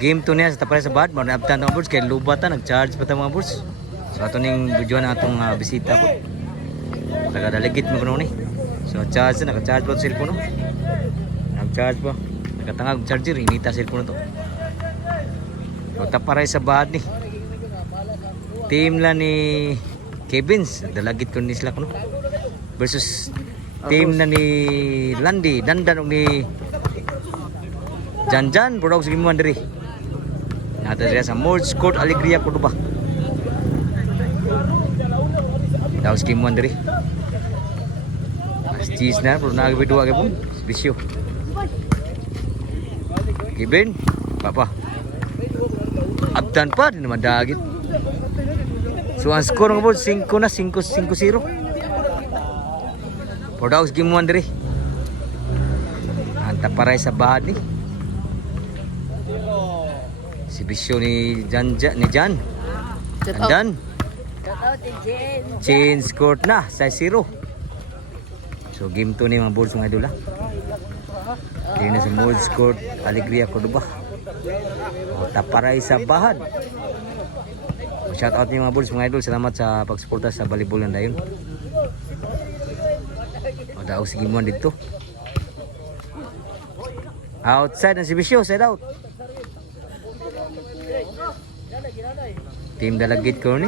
Game 2 niya sa tapay sa bad. Manabtan mga boards kay lubatan nag-charge pa ta mga boards. So ato ning video na atong bisita po. Nagadaligit mo kuno ni. So charge na naka-charge pa sa cellphone no. Nag-charge pa. Nagkatangag charger inita sa cellphone to. So taparay sa bad ni. Team la ni Kevins, dalagit ko ni sila kuno. Versus team na ni Landy, Dandan og ni Janjan, produk sige mo diri. Nata diri sa Mords Court Alegria Cordoba. Daw sige mo diri. As cheese na pero nagabidua kay pun, bisyo. Kevin, papa. Abdan pa din naman dagit. So ang score ng board 5 na 5-0. Product game 1 diri. Anta paray sa bahad ni. Si bisyo ni Jan. Andan. Change score na 6-0. So game 2 ni mga boards mga idol ha. Dili na sa Mords Court Alegria Cordoba. O taparay sa bahad. Shout out niyo mga boards mga idol. Salamat sa pagsuporta sa volleyball ng dayon. O daw sige mo dito. Outside ng si Bisyo, side out. Team dalagit ko ni.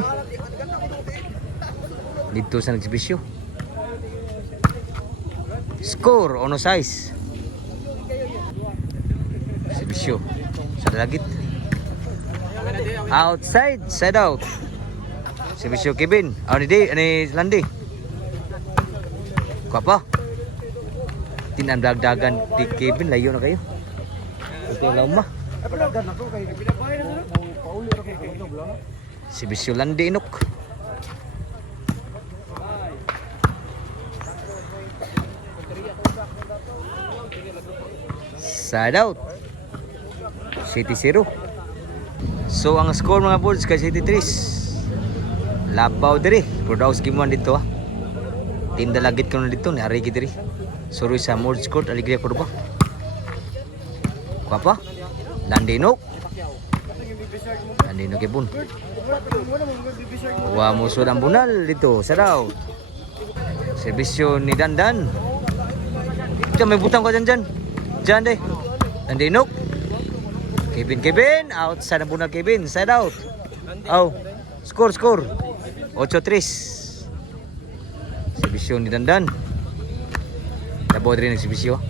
Dito sa nagsibisyo. Score ono size. Si Bisyo sa dalagit. Outside, side out. Si Bisyo Kevin. Ani Landy. Kuha pa. Tinandagdagan di Kevin. Layo na kayo. Ito lang ma. Si Bisyo Landy inok. Side out. City 0. So ang score mga boards kay City 3. Labaw diri. Produce game 1 dito ha. Team dalagit ko na dito ni Arigi diri. Suroy sa Mords Court Alegria Cordoba. Kuha pa. Landino. Landino kay Bun. Wa mo sud ang bunal dito sa daw. Serbisyo ni Dandan. Ito may butang ko dyan. Dyan deh. Landino. Kevin, outside ng bunal Kevin, side out. Oh, score. 8-3. Serbisyo ni Dandan. Dabaw rin ang serbisyo.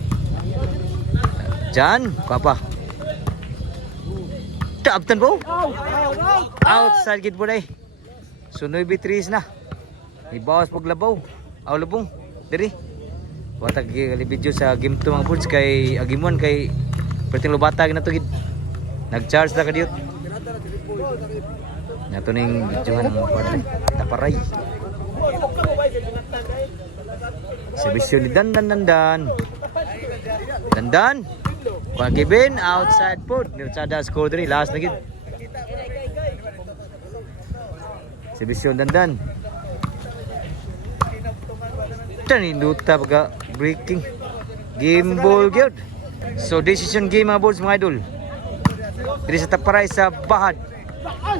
Jan, kuha pa. Taabtan po. Outside gid po day. So 9-3 na. Ibawas paglabaw. Aw lubong. Diri. Watag video sa game 2 mga boards kay Agimon kay perting lubata ginato gid. Nag-charge na ka diyot. Nato ning videohan ng kwarta. Taparay. Serbisyo ni Dandan. Kuha Kevin, outside foot. Nirsada score 3. Last na gid. Serbisyo ni Dandan. Taninduta pagka breaking. Game ball gyud. So decision game mga boards mga idol. Diri sa taparay sa bahad.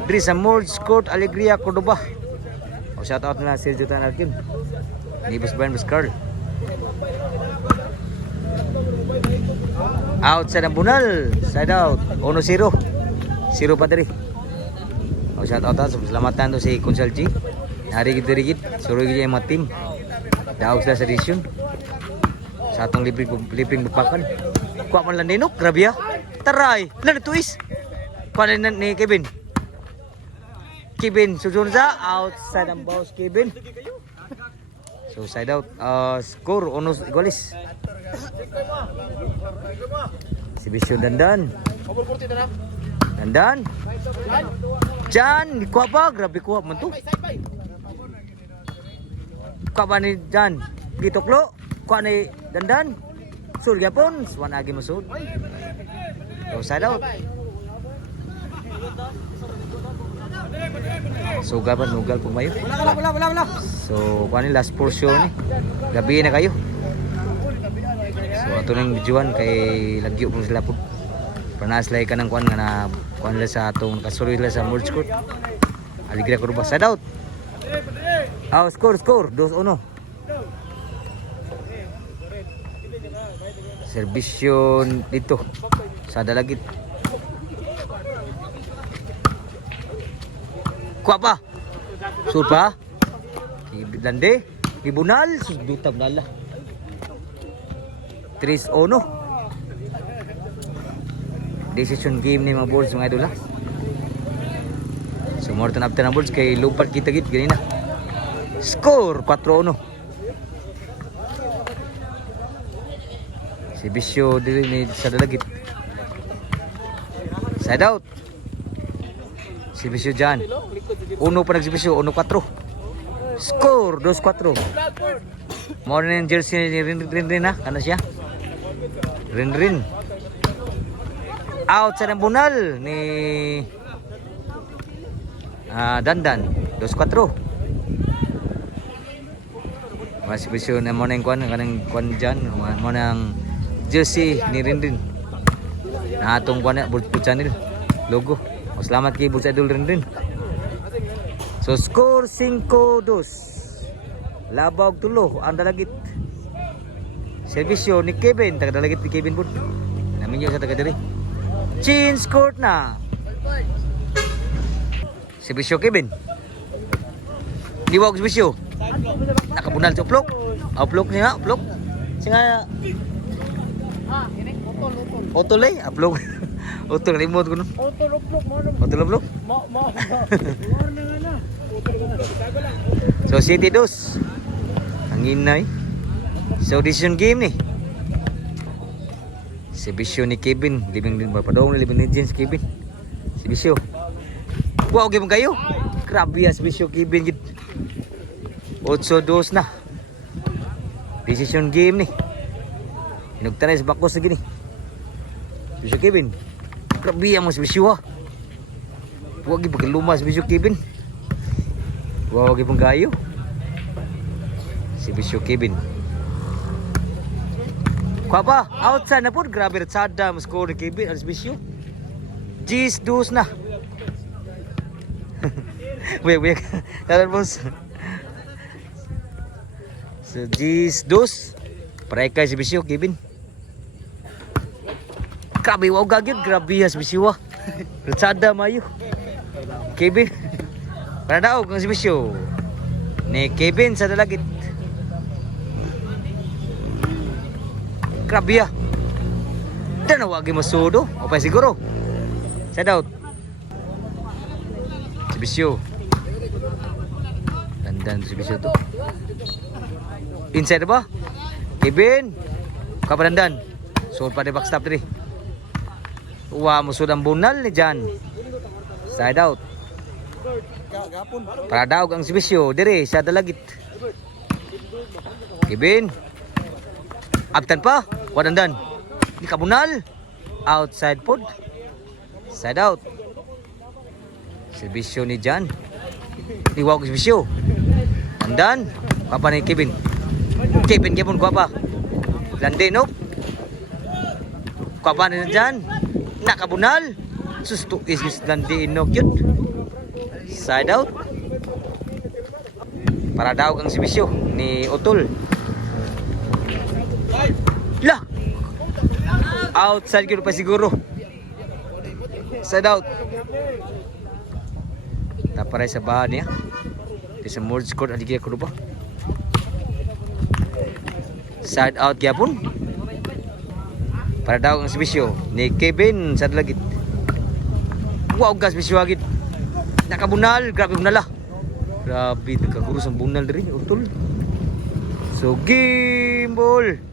Diri sa Mords Court Alegria Cordoba. O shout out na Sergio Tanarkim. Nibus Brian Buscarl. Outside ang bunal. Side out. 1-0. 0 pa diri. O shout out sa salamatan to si Consal G. Narigid-rigid. Suroy gid yung mga team. Daog sila sa edition. Sa atong libreng bupakan. Kuha man lang ninok. Grabe ya. Taray. Lan ito is. Kuha na ni Kevin. Susunod sa outside ang boss Kevin. So side out. Score. Unos goles. Si Bisyo Dandan. Jan. Kuha pa. Grabe kuha man to. Kuha ba ni Jan? Gitoklo. Kuha ni Dandan. Sul yapon. Swan agi masud. So side out. So gaban nugal po mayo. Wala. So kuha ni last portion ni. Gabi na kayo. So ato nang videoan kay lagyo po sila po. Panaslay ka ng kuan nga na kuan nila sa atong kasuloy nila sa merge court. Aligira ko ba side out. Score 2-1. Serbisyon dito sa dalagit. Kuha pa. Sur pa. Lande. Ibunal. Susdutab nala. 3-1. Decision game ni mga boards mga idol ha. So more than after ng boards kay lupad kita git ganina. Score 4-1. Si Bisyo dili ni sa dalagit. Side out. Si Bisyo dyan. Uno pa si Bisyo, 1-4. Score 2-4. More na yung jersey ni Rin ha. Ano siya? Rin. Out sa bunal ni Dandan 2-4. Mas bisyo na mo nang kuan kanang kuan diyan mo nang jersey ni Rinrin na atong kuan na Bulls channel logo. Salamat kay Bulls Idol Rinrin. So score 5-2. Labag tulo ang dalagit. Servisyo ni Kevin, taga dalagit ni Kevin Bud. Namin yo sa taga diri. Change court na. Si Bisyo Kevin. Liwag si Bisyo. Nakabunal si Uplok. Uplok niya, Uplok. Singa. Ini Otol eh, Uplok. Otol limot ko no. Otol Uplok. So City dos. Ang inay. So decision game ni. Si Bisyo ni Kevin, libing din ba padong libing ni James Kevin. Si Bisyo. Wow, game kayo. Grabe ya si Bisyo Kevin gid. 8-2 na. Decision game ni. Inugtanay sa bakos lagi ni. Bisyo Kevin. Grabe ya mo si Bisyo ha. Wow, gid paglumas si Bisyo Kevin. Wow, gid kayo. Si Bisyo Kevin. Kuha pa, outside na po, grabe ratsada, mas score ni Kevin, alas bisyo. Gis, dos na. Wait, talan po. So, Gis, dos. Parekay si bisyo, Kevin. Grabe, wow gagit, grabe ya si bisyo. Ratsada mayo. Kevin. Para daw, kung si bisyo. Ni Kevin sa dalagit. Grabe ya. Dan wagi masudo. O pa siguro. Side out. Si Bisyo. Dandan si Bisyo to. Inside ba? Kevin. Kapadandan. So pa di backstop diri. Wa musud ang bunal ni Jan. Side out. Para daog ang si Bisyo diri sa dalagit. Kevin. Abtan pa. Wadandan. Di kabunal. Outside pod. Side out. Servisyo ni Jan. Iwag si Bisyo. Dandan. Papa ni Kevin. Kevin Kevin kuha pa. Lande no. Kuha pa ni Jan. Nakabunal. Susto is lande no cute. Side out. Para daw ang si Bisyo ni Otol. Lah. Outside pa siguro. Side out. Taparay sa bahan niya. Di sa merge court adi kaya ko ba? Side out gyapon. Para daw ang Bisyo ni Kevin sa dalagit. Wow, gas Bisyo agit. Nakabunal, grabe bunala. Grabe kagurus ang bunal diri, utol. So game ball.